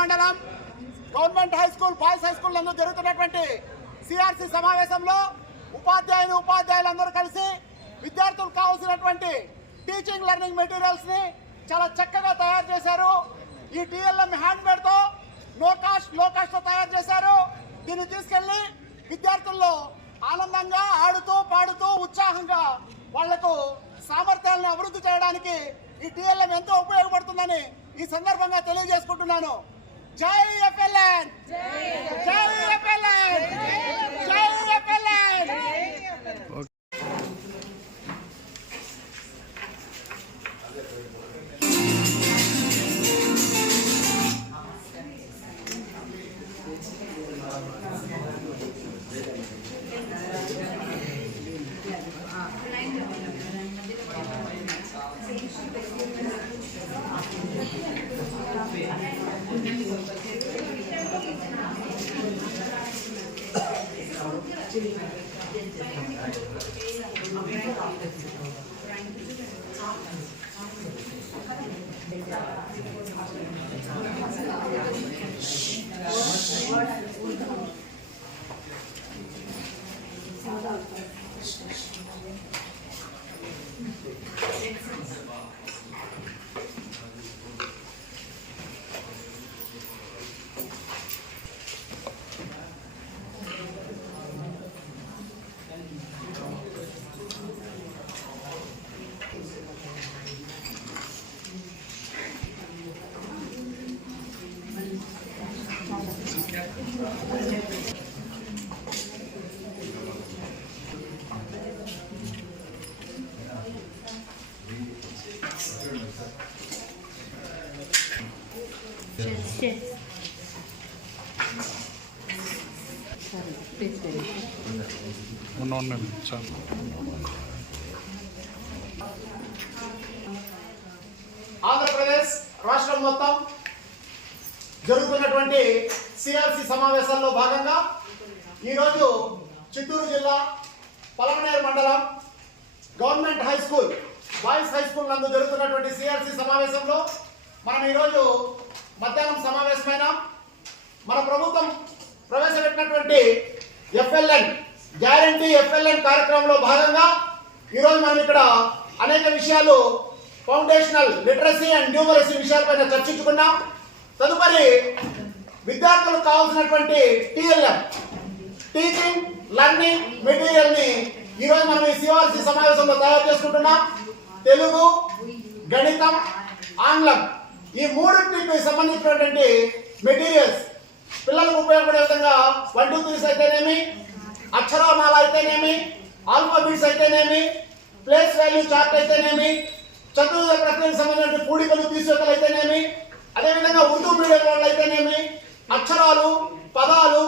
మండలం government high school boys high school నందు జరుగుతున్నటువంటి సిఆర్సి సమావేశంలో ఉపాధ్యాయులందరూ కలిసి విద్యార్థులకు కావాల్సినటువంటి టీచింగ్ లెర్నింగ్ మెటీరియల్స్ ని చాలా చక్కగా తయారు చేశారు. ఈ టీఎల్ఎం హ్యాండ్ మేడ్ తో లో కాస్ట్ తో తయారు చేశారు. దీన్ని తీసుకెళ్లి విద్యార్థుల్లో ఆనందంగా ఆడుతూ పాడుతూ ఉత్సాహంగా వాళ్లకు సామర్థ్యాలను అభివృద్ధి చేయడానికి ఈ టీఎల్ఎం ఎంతో ఉపయోగపడుతుందని ఈ సందర్భంగా తెలియజేసుకుంటున్నాను. జై ఎఫ్ఎల్ఎన్, జై ఎఫ్ఎల్ఎన్, జై ఎఫ్ఎల్ఎన్. ఆంధ్రప్రదేశ్ రాష్ట్రం మొత్తం జరుగుతున్నటువంటి సిఆర్సి సమావేశాల్లో భాగంగా ఈరోజు చిత్తూరు జిల్లా పలమనేరు మండలం government high school boys high school నందు జరుగుతున్నటువంటి సిఆర్సి సమావేశంలో మనం ఈరోజు మధ్యాహ్నం సమావేశమైన మన ప్రభుత్వం ప్రవేశపెట్టినటువంటి ఎఫ్ఎల్ఎన్ గ్యారంటీ ఎఫ్ఎల్ఎన్ కార్యక్రమంలో భాగంగా ఈరోజు మనం ఇక్కడ అనేక విషయాలు ఫౌండేషనల్ లిటరసీ అండ్ న్యూమరసీ విషయాలపైన చర్చించుకున్నాం. తదుపరి విద్యార్థులకు కావాల్సినటువంటి టీఎల్ఎం టీచింగ్ లెర్నింగ్ మెటీరియల్ ని ఈరోజు మనం ఈ సిఆర్సి సమావేశంలో తయారు చేసుకుంటున్నాం. తెలుగు, గణితం, ఆంగ్లం ఈ మూడింటికి సంబంధించినటువంటి మెటీరియల్స్ పిల్లలకు ఉపయోగపడే విధంగా 1 2 3 అయితేనేమి, అక్షరమాల అయితేనేమి, ఆల్ఫాబెట్స్ అయితేనేమి, ప్లేస్ వాల్యూ చార్ట్ అయితేనేమి, చతుర్థ ప్రక్రియకు సంబంధించిన కూడికలు తీసివేతలు అయితేనేమి, అదేవిధంగా ఉర్దూ మీడియం వాళ్ళు అయితేనేమి, అక్షరాలు, పదాలు,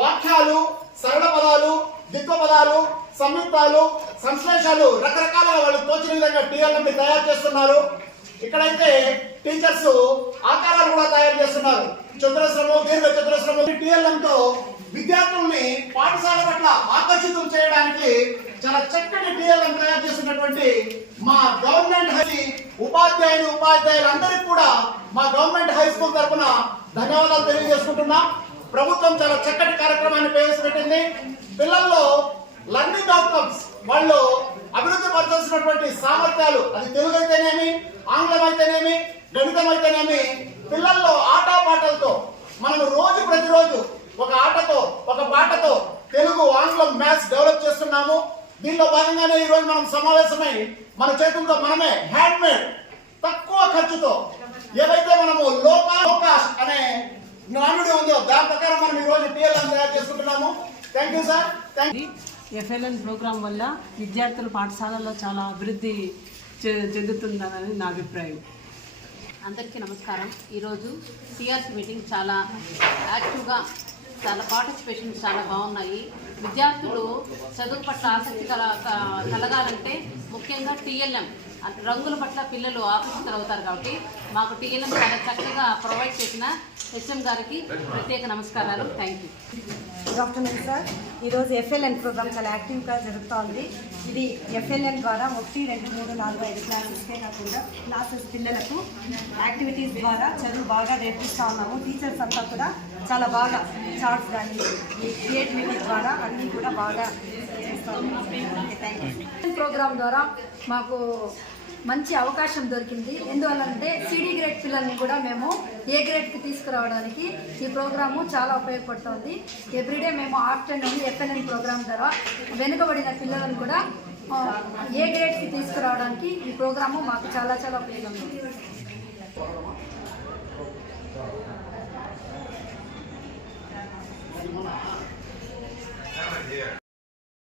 వాక్యాలు, సరళ పదాలు, దిక్వ పదాలు, సంయుక్తాలు, సంశ్లేషాలు రకరకాలుగా వాళ్ళు తోచిన విధంగా టీఎల్ఎం తయారు చేస్తున్నారు. ఇక్కడైతే టీచర్స్ ఆకారాలు కూడా తయారు చేస్తున్నారు. చతురస్రము, దీర్ఘ చతురస్రము. టీఎల్ఎం తో విద్యార్థుల్ని పాఠశాల పట్ల ఆకర్షితులు చేయడానికి చాలా చక్కటి టీఎల్ఎం తయారు చేస్తున్నటువంటి మా గవర్నమెంట్ హై ఉపాధ్యాయులందరికీ కూడా మా గవర్నమెంట్ హై స్కూల్ తరఫున ధన్యవాదాలు తెలియజేసుకుంటున్నాం. ప్రభుత్వం చాలా చక్కటి కార్యక్రమాన్ని ప్రవేశపెట్టింది. పిల్లల్లో లర్నింగ్ అవుట్కమ్స్ వాళ్ళు అభివృద్ధి పరచాల్సినటువంటి సామర్థ్యాలు అది తెలుగు అయితేనేమి, ఆంగ్లం అయితేనేమి, గణితం అయితేనేమి పిల్లల్లో ఆటపాటలతో మనం ప్రతిరోజు ఒక ఆటతో ఒక పాటతో తెలుగు, ఆంగ్లం, మ్యాథ్స్ డెవలప్ చేస్తున్నాము. దీనిలో భాగంగానే ఈ రోజు మనం సమావేశమై మన చేతులతో మనమే హ్యాండ్ మేడ్ తక్కువ ఖర్చుతో ఏవైతే మనము లో కాస్ట్ అనే నానుడి ఉందో దాని ప్రకారం మనం ఈ రోజు టీఎల్ఎం తయారు చేసుకుంటున్నాము. Thank you sir. FLN program వల్ల విద్యార్థుల పాఠశాలలో చాలా అభివృద్ధి చెందుతుందని నా అభిప్రాయం. అందరికీ నమస్కారం. ఈరోజు సిఆర్సి మీటింగ్ చాలా యాక్టివ్గా, చాలా పార్టిసిపేషన్స్ చాలా బాగున్నాయి. విద్యార్థులు చదువు పట్ల ఆసక్తి కలగాలంటే ముఖ్యంగా టీఎల్ఎం రంగుల పట్ల పిల్లలు ఆకర్షితులు అవుతారు కాబట్టి మాకు టీఎల్ఎం చాలా చక్కగా ప్రొవైడ్ చేసిన హెచ్ఎం గారికి ప్రత్యేక నమస్కారాలు. Thank you. Good afternoon sir. ఈరోజు ఎఫ్ఎల్ఎన్ ప్రోగ్రామ్ చాలా యాక్టివ్గా జరుగుతోంది. ఇది ఎఫ్ఎల్ఎన్ ద్వారా 1, 2, 3, 4, 5 క్లాసెస్కే కాకుండా క్లాసెస్ పిల్లలకు యాక్టివిటీస్ ద్వారా చదువు బాగా నేర్పిస్తూ ఉన్నాము. టీచర్స్ అంతా కూడా చాలా బాగా చార్ట్స్ కానీ ఈ క్రియేటివిటీ ద్వారా అన్నీ కూడా బాగా చేస్తూ ఉన్నాము. Thank you. ప్రోగ్రాం ద్వారా మాకు మంచి అవకాశం దొరికింది. ఎందువల్లంటే సిడి గ్రేడ్ పిల్లల్ని కూడా మేము ఏ గ్రేడ్కి తీసుకురావడానికి ఈ ప్రోగ్రాము చాలా ఉపయోగపడుతుంది. ఎవ్రీడే మేము ఆఫ్టర్నూన్ ఎఫ్ఎల్ఎన్ ప్రోగ్రాం ద్వారా వెనుకబడిన పిల్లలను కూడా ఏ గ్రేడ్కి తీసుకురావడానికి ఈ ప్రోగ్రాము మాకు చాలా చాలా ఉపయోగపడుతుంది. Yeah.